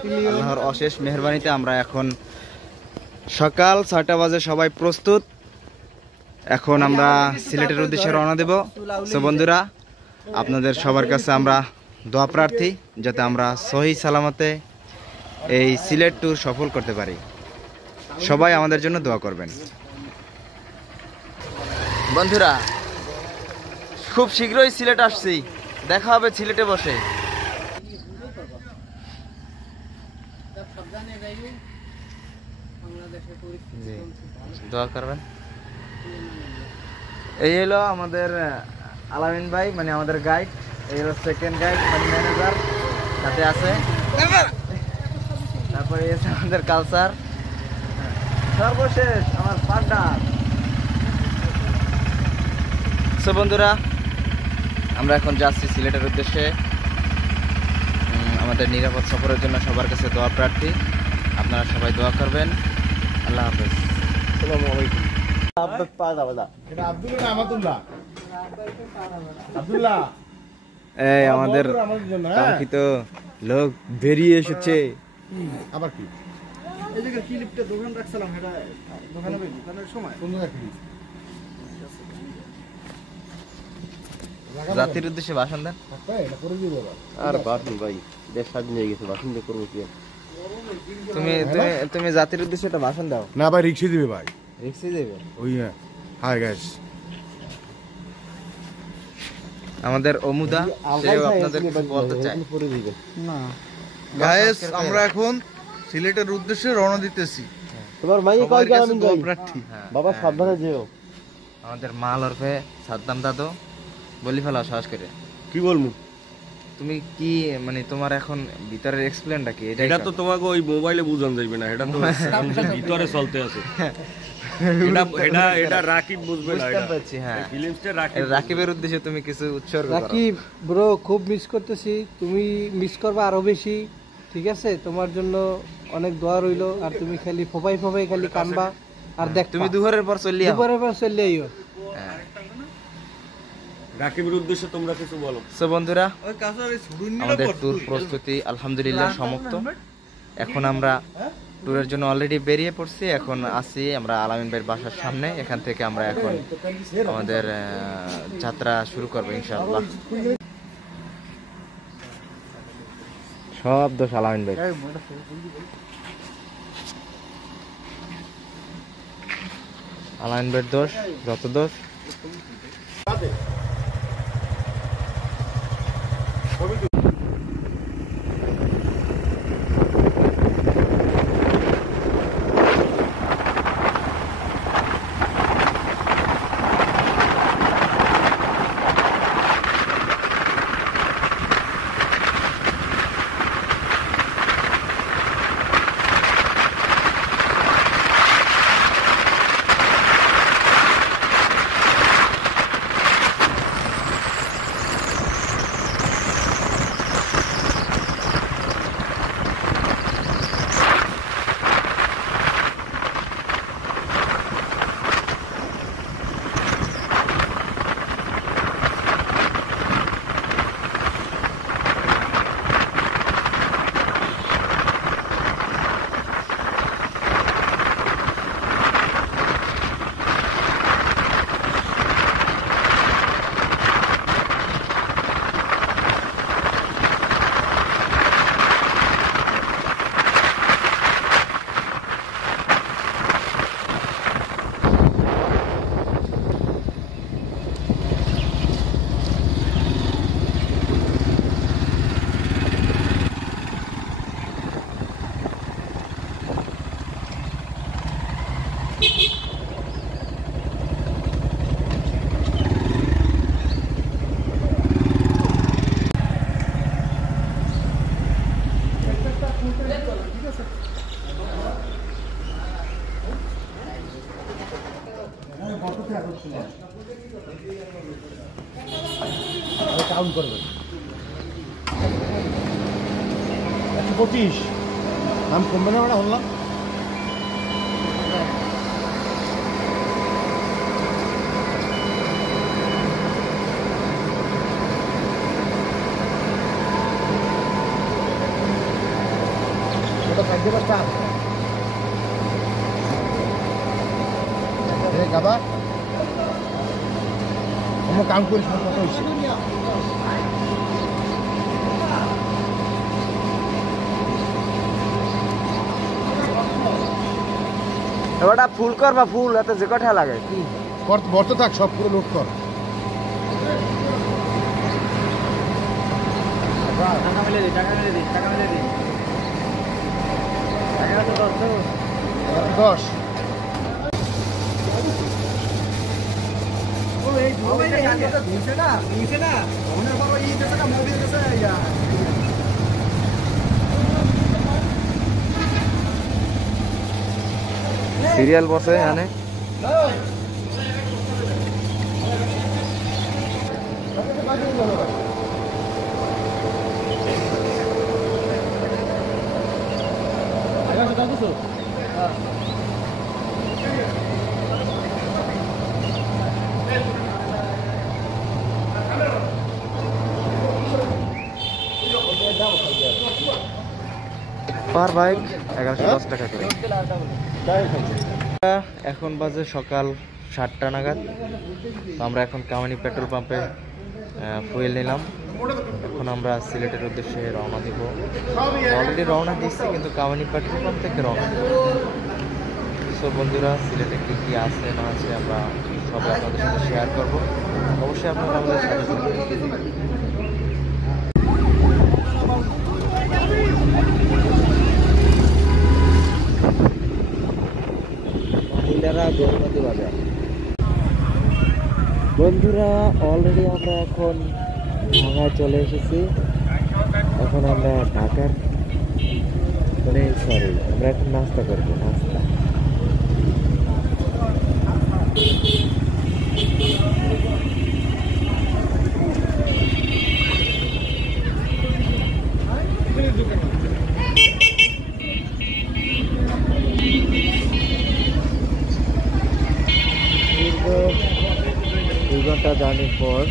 আল্লাহর অশেষ মেহেরবানিতে আমরা এখন সকাল 6টা বাজে সবাই প্রস্তুত। এখন আমরা সিলেটের উদ্দেশ্যে রওনা দেব। সো বন্ধুরা, আপনাদের সবার কাছে আমরা দোয়া প্রার্থী যাতে আমরা সহি সালামতে এই সিলেট ট্যুর সফল করতে পারি। সবাই আমাদের জন্য দোয়া করবেন। বন্ধুরা, খুব শীঘ্রই সিলেট আসছি, দেখা হবে সিলেটে বসে। দোয়া করবেন। এই হলো আমাদের আলামিন ভাই, মানে আমাদের গাইড। এই হলো সেকেন্ড গাইড, মানে ম্যানেজার সাথে আছে। তারপরে এসে আমাদের কালচার, সর্বশেষ আমার পার্টনার। সো বন্ধুরা, আমরা এখন যাচ্ছি সিলেটের উদ্দেশ্যে। আমাদের নিরাপদ সফরের জন্য সবার কাছে দোয়া প্রার্থী। আপনারা সবাই দোয়া করবেন। আল্লাহ হাফেজ। আসসালামু আলাইকুম। এই আমাদের কাঙ্ক্ষিত লোক বেরিয়ে এসেছে। আবার কি এই জায়গায় ক্লিপটা দোকান রাখছিলাম, এটা দোকানে দোকানের সময় কোন জায়গায় জাতির উদ্দেশ্যে ভাষণ দেন। আর ভাষণ ভাই দেশ স্বাধীন হয়ে গেছে, ভাষণ দিয়ে করবো কি? তুমি তুমি জাতির উদ্দেশ্যে একটা ভাষণ দাও না ভাই, রিক্সা দিবে ভাই, রিক্সা দেবে। ওই হাই গাইস, আমাদের অমুদা সেও আপনাদের কিছু বলতে চায়। না গাইস, আমরা এখন সিলেটের উদ্দেশ্যে রওনা দিতেছি। তোমার মাই কয় গ্রাম প্রার্থী বাবা, সাবধানে যেও। আমাদের মাল ওরফে সাদ্দাম দাদু, বলি ফেলাও সাহস করে। কি বলবো? তুমি কি মানে তোমার এখন ভিতরের এক্সপ্লেনটা কি? এটা তো তোমাকে ওই মোবাইলে বুঝান যাইবে না, এটা তো ভিতরে চলতে আছে। এটা এটা রাকিব বুঝবে না। বুঝতে পারছি, হ্যাঁ। ফিলিংসটা রাকিবের উদ্দেশ্যে তুমি কিছু উৎসর্গ করো। রাকিব ব্রো, খুব মিস করতেছি, তুমি মিস করবা আরো বেশি, ঠিক আছে? তোমার জন্য অনেক দোয়া রইলো। আর তুমি খালি ফোপাই ফোপাই খালি কানবা আর দেখ, তুমি দুপুরের পর চলে যাও। দুপুরের পর চলে আইও। রাকিবের উদ্দেশ্যে তোমরা কিছু বলো। সো বন্ধুরা, আমাদের ট্যুর প্রস্তুতি আলহামদুলিল্লাহ সমাপ্ত। এখন আমরা ট্যুরের জন্য অলরেডি বেরিয়ে পড়ছি। এখন আছি আমরা আলামিন ভাইয়ের বাসার সামনে। এখান থেকে আমরা এখন আমাদের যাত্রা শুরু করবো ইনশাআল্লাহ। সব দোষ আলামিন ভাই। আলামিন ভাইয়ের দোষ, যত দোষ। কাউন্ট করবেন 125 নাম কমবে না আমরা হলাম। ওটা খাদ্য বাসটা গাবা আমার কাম করিস না কত হয়েছে ওটা ফুল কর বা ফুল এত যে কঠা লাগে কি বর্ত থাক সব পুরো লোড কর টাকা মিলে দি টাকা মিলে দি টাকা মিলে দি টাকা তো 10 সিরিয়াল বসে এখানে পার বাইক 1110 টাকা করে। এখন বাজে সকাল 7টা নাগাদ। তো আমরা এখন কামানি পেট্রোল পাম্পে ফুয়েল নিলাম। এখন আমরা সিলেটের উদ্দেশ্যে রওনা দিব। অলরেডি রওনা দিচ্ছি, কিন্তু কামানি পেট্রোল পাম্প থেকে রওনা দিব। সো বন্ধুরা, সিলেটে কী কী আছে না আছে আমরা সবাই আপনাদের সাথে শেয়ার করবো। অবশ্যই আপনারা আমাদের সাথে থাকবেন। বন্ধুরা, অলরেডি আমরা এখন ঢাকায় চলে এসেছি। এখন আমরা ঢাকার আমরা এখন নাস্তা করবো। নাস্তা দীর্ঘ 2 ঘন্টা জার্নির পর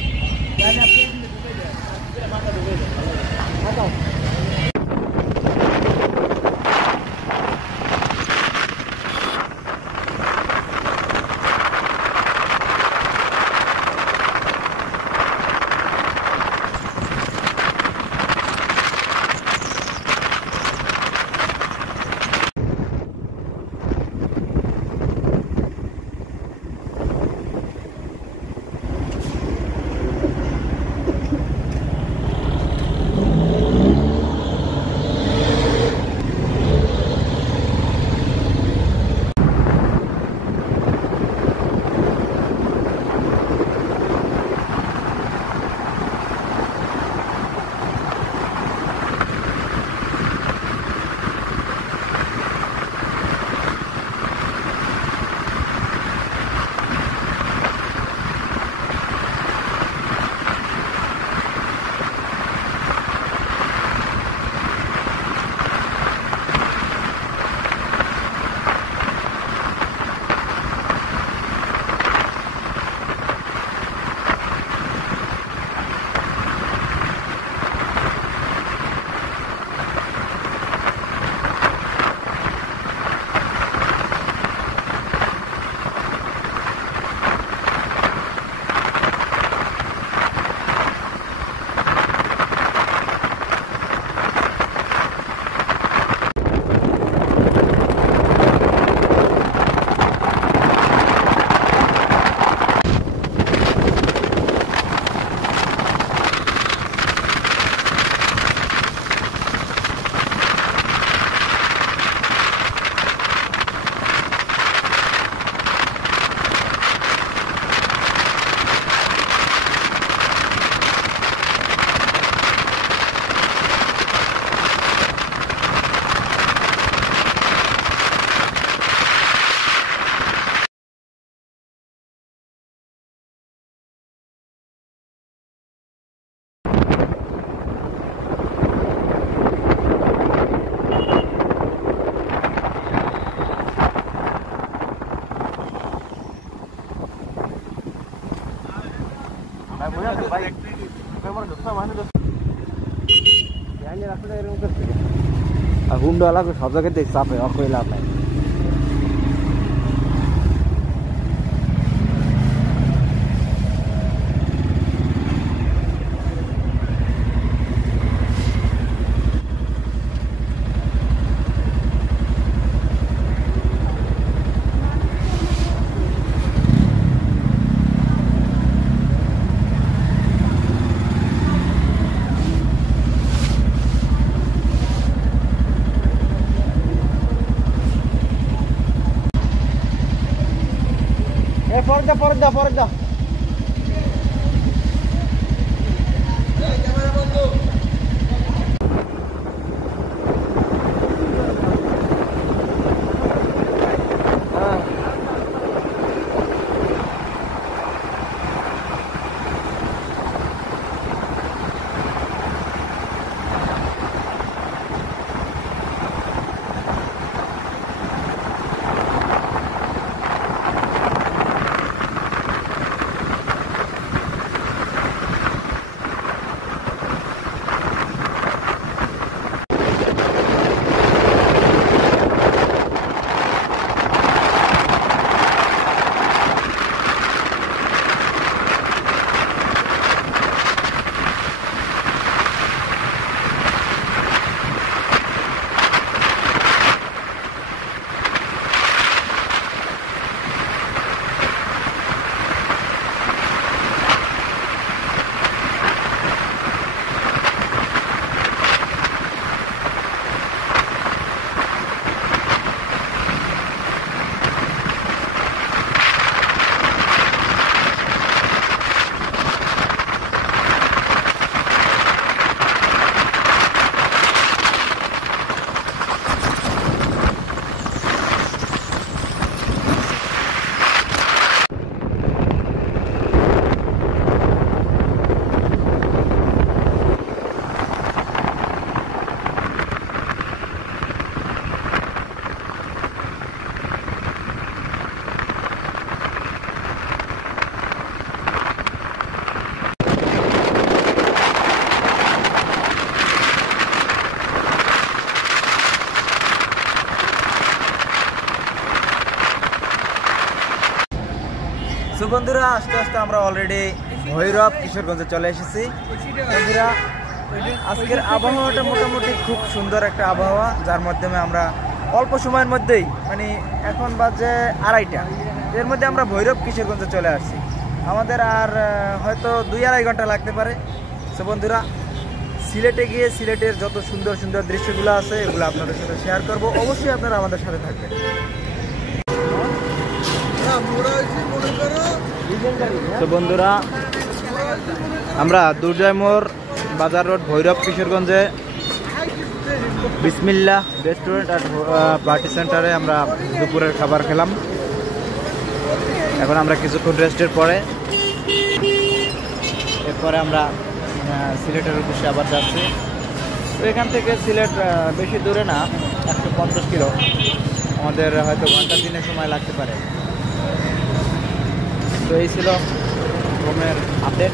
কোনটা লাগবে সব জায়গায় দেখ চাপে অফ করে লাভ নাই। পরে দাও তো বন্ধুরা আস্তে আস্তে আমরা অলরেডি ভৈরব কিশোরগঞ্জে চলে এসেছি। বন্ধুরা আজকের আবহাওয়াটা মোটামুটি খুব সুন্দর একটা আবহাওয়া, যার মাধ্যমে আমরা অল্প সময়ের মধ্যেই মানে এখন বাজে 2:30, এর মধ্যে আমরা ভৈরব কিশোরগঞ্জে চলে আসছি। আমাদের আর হয়তো 2-2.5 ঘন্টা লাগতে পারে। তো বন্ধুরা সিলেটে গিয়ে সিলেটের যত সুন্দর সুন্দর দৃশ্যগুলো আছে এগুলো আপনাদের সাথে শেয়ার করব, অবশ্যই আপনারা আমাদের সাথে থাকবেন। তো বন্ধুরা আমরা দুর্জয় মোড় বাজার রোড ভৈরব কিশোরগঞ্জে বিসমিল্লাহ রেস্টুরেন্ট আর পার্টি সেন্টারে আমরা দুপুরের খাবার খেলাম। এখন আমরা কিছুক্ষণ রেস্টের পরে এরপরে আমরা সিলেটের উদ্দেশ্যে আবার যাচ্ছি। তো এখান থেকে সিলেট বেশি দূরে না, 150 কিলো, আমাদের হয়তো ঘন্টা 3 সময় লাগতে পারে। তো এই ছিল ভ্রমণের আপডেট।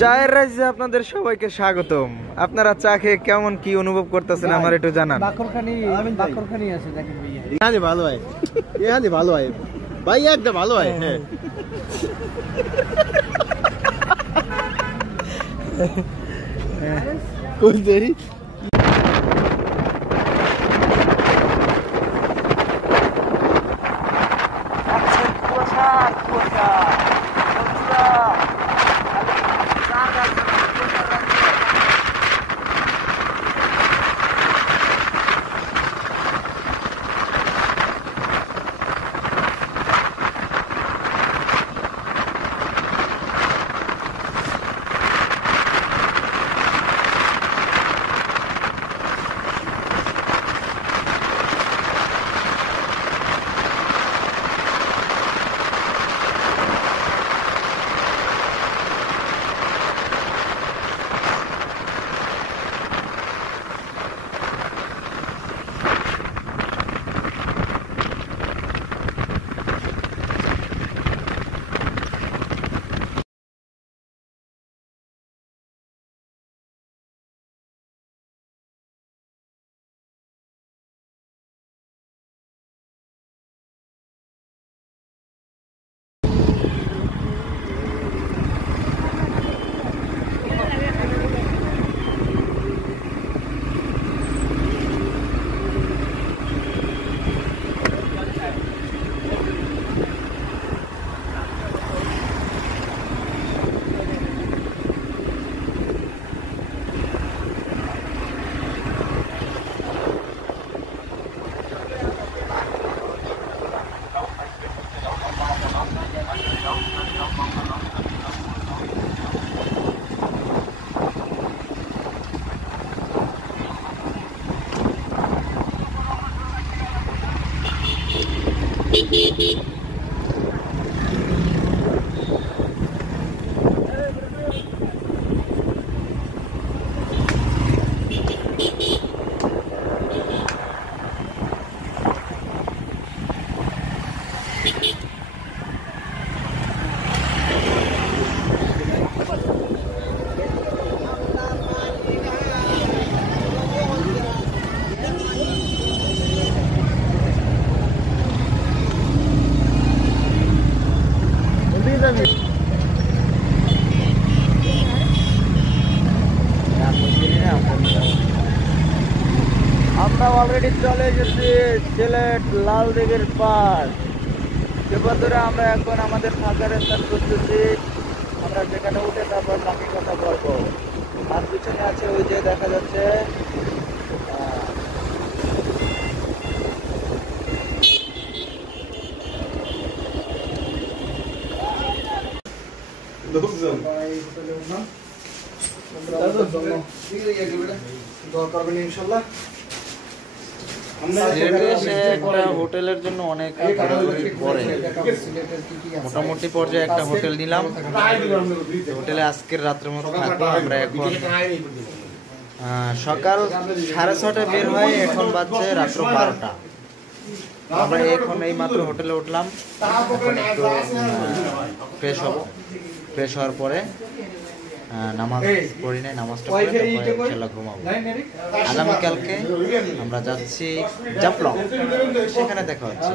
চায়ের রাজ্যে আপনাদের সবাইকে স্বাগতম। আপনারা চা খেয়ে কেমন কি অনুভব করতেছেন আমার একটু জানান। বাকরখানি আছে দেখেন ভাইয়া। এখানে ভালো হয়, এখানে ভালো হয় ভাই, একটা ভালো হয়। হ্যাঁ কই দেই আমরা অলরেডি চলে গেছি সিলেট লাল দিঘির পার। যে বন্ধুরা আমরা এখন আমাদের থাকার স্থান করতেছি, আমরা যেখানে উঠে তারপর বাকি কথা বলবো। আর পিছনে আছে ওই যে দেখা যাচ্ছে একটা হোটেলের জন্য অনেক পরে মোটামুটি পর্যায়ে একটা হোটেল নিলাম। হোটেলে আজকের রাত্রের মতো থাকবো। আমরা এখন সকাল 6:30টায় বের হয়, এখন বাজছে রাত্র 12টা। আমরা এখন এই মাত্র হোটেলে উঠলাম, এখন একটু ফ্রেশ হব। ফ্রেশ হওয়ার পরে নামাজ পড়ি নাই, নামাজটা পড়ে তারপরে ইনশাআল্লাহ ঘুমাবো। আগামীকালকে আমরা যাচ্ছি জাফলং, সেখানে দেখা হচ্ছে।